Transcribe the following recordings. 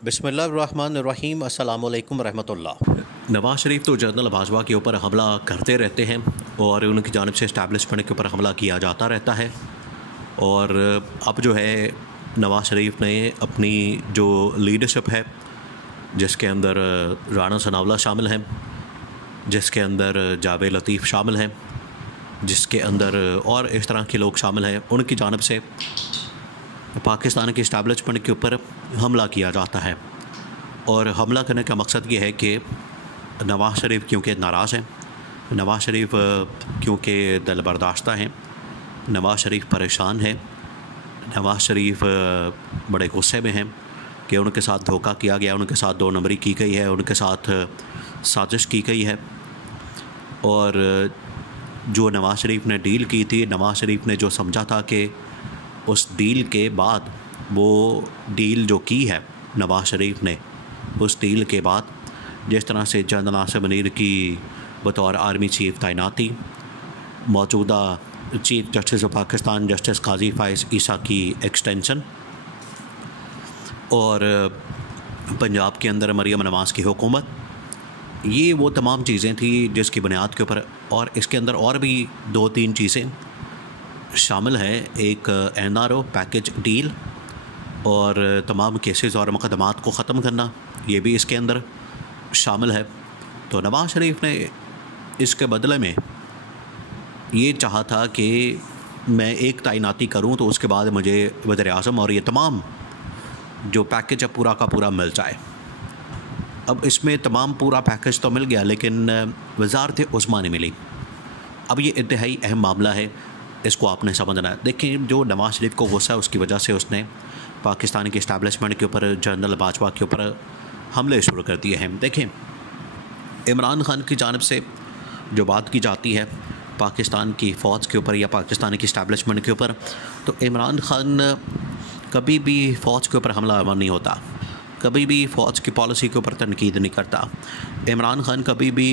बिस्मिल्लाहिर्रहमानिर्रहीम अस्सलाम वालेकुम रहमतुल्लाह। नवाज शरीफ तो जनरल बाजवा के ऊपर हमला करते रहते हैं और उनकी जानिब से इस्टेब्लिशमेंट के ऊपर हमला किया जाता रहता है। और अब जो है नवाज शरीफ ने अपनी जो लीडरशिप है, जिसके अंदर राना सनाउल्लाह शामिल हैं, जिसके अंदर जावेद लतीफ़ शामिल हैं, जिसके अंदर और इस तरह के लोग शामिल हैं, उनकी जानिब से पाकिस्तान की इस्टेब्लिशमेंट के ऊपर हमला किया जाता है। और हमला करने का मकसद ये है कि नवाज शरीफ क्योंकि नाराज़ हैं, नवाज शरीफ क्योंकि दिल बर्दाश्ता हैं, नवाज शरीफ परेशान हैं, नवाज शरीफ बड़े गुस्से में हैं कि उनके साथ धोखा किया गया, उनके साथ दो नंबरी की गई है, उनके साथ साजिश की गई है। और जो नवाज शरीफ ने डील की थी, नवाज शरीफ ने जो समझा था कि उस डील के बाद वो डील जो की है नवाज शरीफ ने, उस डील के बाद जिस तरह से जनरल नासिर मुनीर की बतौर आर्मी चीफ तैनाती, मौजूदा chief justice of Pakistan justice Qazi Faez Isa की एक्सटेंशन और पंजाब के अंदर मरियम नवाज़ की हुकूमत, ये वो तमाम चीज़ें थी जिसकी बुनियाद के ऊपर, और इसके अंदर और भी दो तीन चीज़ें शामिल है। एक NRO पैकेज डील और तमाम केसेस और मुकदमात को ख़त्म करना, ये भी इसके अंदर शामिल है। तो नवाज शरीफ ने इसके बदले में ये चाहा था कि मैं एक तैनाती करूं तो उसके बाद मुझे वज़ीर-ए-आज़म और ये तमाम जो पैकेज है पूरा का पूरा मिल जाए। अब इसमें तमाम पूरा पैकेज तो मिल गया, लेकिन वज़ारत उस्मा नहीं मिली। अब ये इंतहाई अहम मामला है, इसको आपने समझना है। देखिए, जो नवाज शरीफ को गुस्सा है, उसकी वजह से उसने पाकिस्तान की इस्टेब्लिशमेंट के ऊपर, जनरल बाजवा के ऊपर हमले शुरू कर दिए हैं। देखें, इमरान खान की जानिब से जो बात की जाती है पाकिस्तान की फ़ौज के ऊपर या पाकिस्तान की इस्टेब्लिशमेंट के ऊपर, तो इमरान खान कभी भी फ़ौज के ऊपर हमलावर नहीं होता, कभी भी फ़ौज की पॉलिसी के ऊपर तनकीद नहीं करता। इमरान खान कभी भी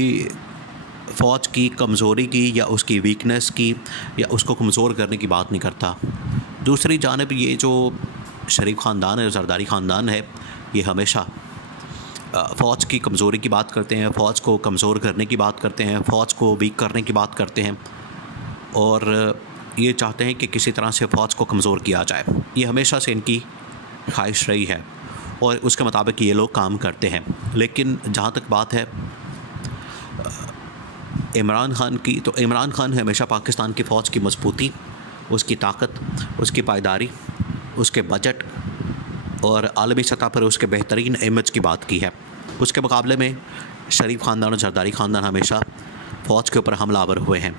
फ़ौज की कमज़ोरी की या उसकी वीकनेस की या उसको कमज़ोर करने की बात नहीं करता। दूसरी जानिब ये जो शरीफ ख़ानदान है, ज़रदारी ख़ानदान है, ये हमेशा फ़ौज की कमज़ोरी की बात करते हैं, फ़ौज को कमज़ोर करने की बात करते हैं, फ़ौज को वीक करने की बात करते हैं, और ये चाहते हैं कि किसी तरह से फ़ौज को कमज़ोर किया जाए। ये हमेशा से इनकी ख्वाहिश रही है और उसके मुताबिक ये लोग काम करते हैं। लेकिन जहाँ तक बात है इमरान खान की, तो इमरान खान हमेशा पाकिस्तान की फ़ौज की मजबूती, उसकी ताकत, उसकी पायदारी, उसके बजट और आलमी सतह पर उसके बेहतरीन इमेज की बात की है। उसके मुकाबले में शरीफ ख़ानदान और जरदारी ख़ानदान हमेशा फ़ौज के ऊपर हमलावर हुए हैं।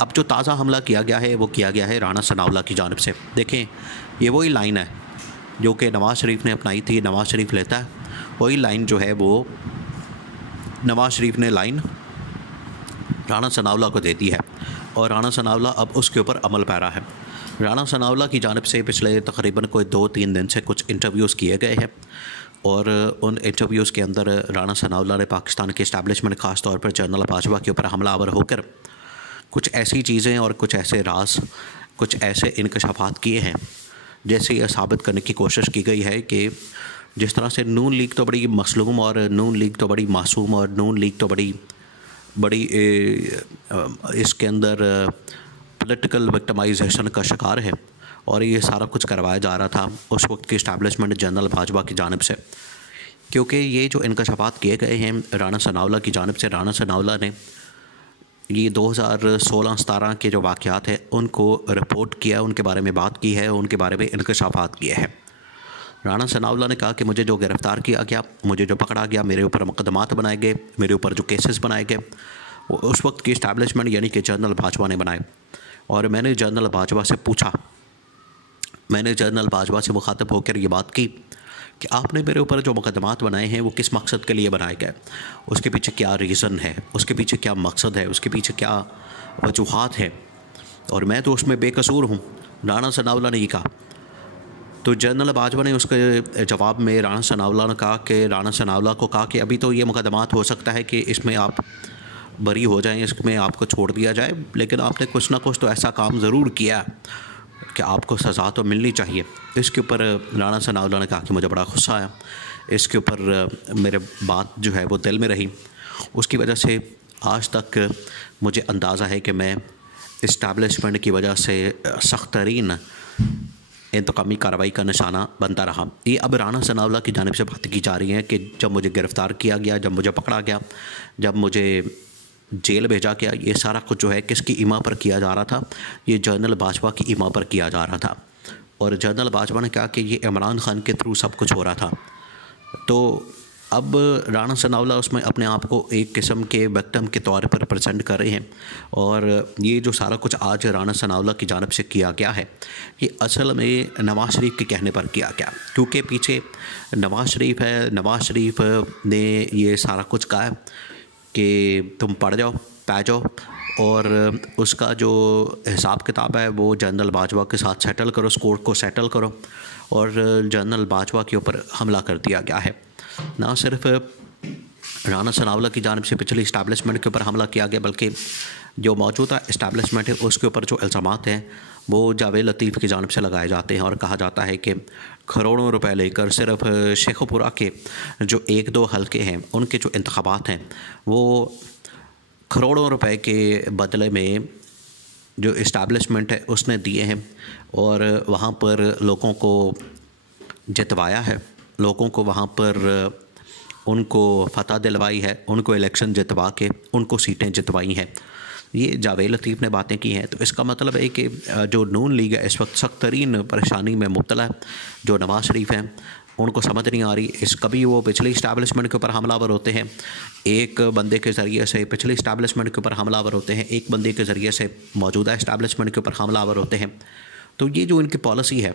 अब जो ताज़ा हमला किया गया है वो किया गया है राना सनाउल्लाह की जानिब से। देखें, ये वही लाइन है जो कि नवाज़ शरीफ ने अपनाई थी, नवाज़ शरीफ लेता है वही लाइन जो है वो नवाज़ शरीफ ने लाइन राना सनाउल्लाह को देती है, और राना सनाउल्लाह अब उसके ऊपर अमल पैरा है। राना सनाउल्लाह की जानिब से पिछले तकरीबन कोई 2-3 दिन से कुछ इंटरव्यूज़ किए गए हैं, और उन इंटरव्यूज़ के अंदर राना सनाउल्लाह ने पाकिस्तान के इस्टेब्लिशमेंट, ख़ास तौर पर जनरल बाजवा के ऊपर हमलावर होकर कुछ ऐसी चीज़ें और कुछ ऐसे राज, कुछ ऐसे इंकशाफात किए हैं जैसे यह साबित करने की कोशिश की गई है कि जिस तरह से नून लीग तो बड़ी मसलूम और नून लीग तो बड़ी मासूम और नून लीग तो बड़ी इसके अंदर पॉलिटिकल विक्टिमाइजेशन का शिकार है, और ये सारा कुछ करवाया जा रहा था उस वक्त की इस्टेब्लिशमेंट जनरल बाजवा की जानिब से। क्योंकि ये जो इंकशाफात किए गए हैं राना सनाउल्लाह की जानिब से, राना सनाउल्लाह ने ये 2016-17 के जो वाक़यात हैं उनको रिपोर्ट किया, उनके बारे में बात की है, उनके बारे में इंकशाफात किए हैं। राना सनाउल्लाह ने कहा कि मुझे जो गिरफ़्तार किया गया, मुझे जो पकड़ा गया, मेरे ऊपर मुकदमात बनाए गए, मेरे ऊपर जो केसेस बनाए गए, वो उस वक्त की इस्टेब्लिशमेंट यानी कि जनरल बाजवा ने बनाए। और मैंने जनरल बाजवा से पूछा, मैंने जनरल बाजवा से मुखातब होकर ये बात की कि आपने मेरे ऊपर जो मुकदमात बनाए हैं वो किस मकसद के लिए बनाए गए, उसके पीछे क्या रीज़न है, उसके पीछे क्या मकसद है, उसके पीछे क्या वजूहात हैं, और मैं तो उसमें बेकसूर हूँ। राना सनाउल्लाह ने ये कहा। तो जनरल बाजवा ने उसके जवाब में राना सनाउल्लाह ने कहा कि राना सनाउल्लाह को कहा कि अभी तो ये मुकदमात हो सकता है कि इसमें आप बरी हो जाएं, इसमें आपको छोड़ दिया जाए, लेकिन आपने कुछ ना कुछ तो ऐसा काम ज़रूर किया कि आपको सज़ा तो मिलनी चाहिए। इसके ऊपर राना सनाउल्लाह ने कहा कि मुझे बड़ा गुस्सा आया। इसके ऊपर मेरे बात जो है वो दिल में रही। उसकी वजह से आज तक मुझे अंदाज़ा है कि मैं इस्टेब्लिशमेंट की वजह से सख्त तरीन इंतकामी कार्रवाई का निशाना बनता रहा। ये अब राना सनाउल्लाह की जानिब से बातें की जा रही हैं कि जब मुझे गिरफ़्तार किया गया, जब मुझे पकड़ा गया, जब मुझे जेल भेजा गया, ये सारा कुछ जो है किसकी इमा पर किया जा रहा था? ये जनरल बाजवा की इमा पर किया जा रहा था। और जनरल बाजवा ने कहा कि ये इमरान खान के थ्रू सब कुछ हो रहा था। तो अब राना सनाउल्लाह उसमें अपने आप को एक किस्म के विक्टिम के तौर पर प्रेजेंट कर रहे हैं। और ये जो सारा कुछ आज राना सनाउल्लाह की जानिब से किया गया है, ये असल में नवाज़ शरीफ के कहने पर किया गया, क्योंकि पीछे नवाज़ शरीफ है। नवाज़ शरीफ ने ये सारा कुछ कहा है कि तुम पढ़ जाओ, पै जाओ, और उसका जो हिसाब किताब है वो जनरल बाजवा के साथ सेटल करो, स्कोर को सेटल करो। और जनरल बाजवा के ऊपर हमला कर दिया गया है। ना सिर्फ राना सनाउल्लाह की जानिब से पिछली इस्टेब्लिशमेंट के ऊपर हमला किया गया, बल्कि जो मौजूदा इस्टेब्लिशमेंट है उसके ऊपर जो इल्ज़ामात हैं वो जावेद लतीफ़ की जानिब से लगाए जाते हैं। और कहा जाता है कि करोड़ों रुपए लेकर सिर्फ शेखुपुरा के जो 1-2 हलके हैं उनके जो इंतखाबात हैं वो करोड़ों रुपए के बदले में जो इस्टेब्लिशमेंट है उसने दिए हैं। और वहाँ पर लोगों को जितवाया है, लोगों को वहाँ पर उनको फतह दिलवाई है, उनको इलेक्शन जितवा के उनको सीटें जितवाई हैं। ये जावेद लतीफ़ ने बातें की हैं। तो इसका मतलब है कि जो नून लीग है इस वक्त सख्त तरीन परेशानी में मुब्तला है। जो नवाज़ शरीफ हैं उनको समझ नहीं आ रही, इस कभी वो पिछले इस्टेब्लिशमेंट के ऊपर हमलावर होते हैं, एक बंदे के ज़रिए से पिछले इस्टेब्लिशमेंट के ऊपर हमलावर होते हैं, एक बंदे के ज़रिए से मौजूदा इस्टेब्लिशमेंट के ऊपर हमलावर होते हैं। तो ये जो इनकी पॉलिसी है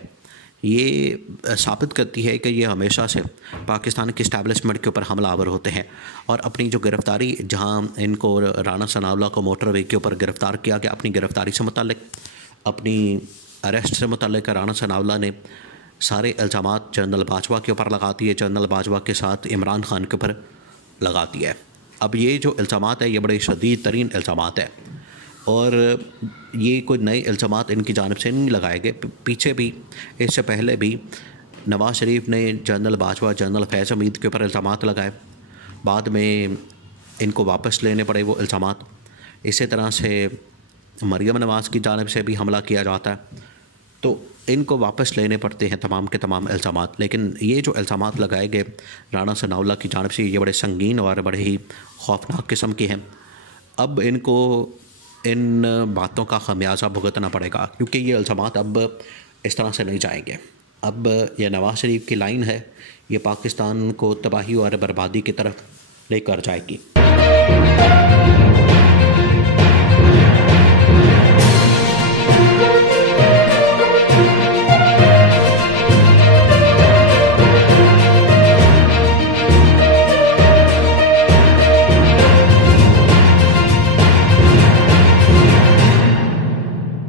ये साबित करती है कि ये हमेशा से पाकिस्तान की इस्टेब्लिशमेंट के ऊपर हमलावर होते हैं। और अपनी जो गिरफ़्तारी, जहाँ इनको राना सनाउल्लाह को मोटरवे के ऊपर गिरफ़्तार किया गया, अपनी गिरफ़्तारी से मुताल्लिक, अपनी अरेस्ट से मुताल्लिक राना सनाउल्लाह ने सारे इल्ज़ामात जनरल बाजवा के ऊपर लगा दिए, जनरल बाजवा के साथ इमरान खान के ऊपर लगा दिया है। अब ये जो इल्ज़ामात है ये बड़े शदीद तरीन इल्ज़ामात है और ये कोई नए इल्ज़ामात इनकी जानिब से नहीं लगाए गए। पीछे भी, इससे पहले भी नवाज़ शरीफ ने जनरल बाजवा, जनरल फैज़ हमीद के ऊपर इल्ज़ामात लगाए, बाद में इनको वापस लेने पड़े वो इल्ज़ामात। इसी तरह से मरियम नवाज़ की जानिब से भी हमला किया जाता है, तो इनको वापस लेने पड़ते हैं तमाम के तमाम इल्ज़ामात। लेकिन ये जो इल्ज़ामात लगाए गए राना सनाउल्लाह की जानिब से ये बड़े संगीन और बड़े ही खौफनाक किस्म के हैं। अब इनको इन बातों का खमियाजा भुगतना पड़ेगा, क्योंकि ये इल्ज़ामात अब इस तरह से नहीं जाएंगे। अब ये नवाज़ शरीफ की लाइन है, ये पाकिस्तान को तबाही और बर्बादी की तरफ लेकर जाएगी।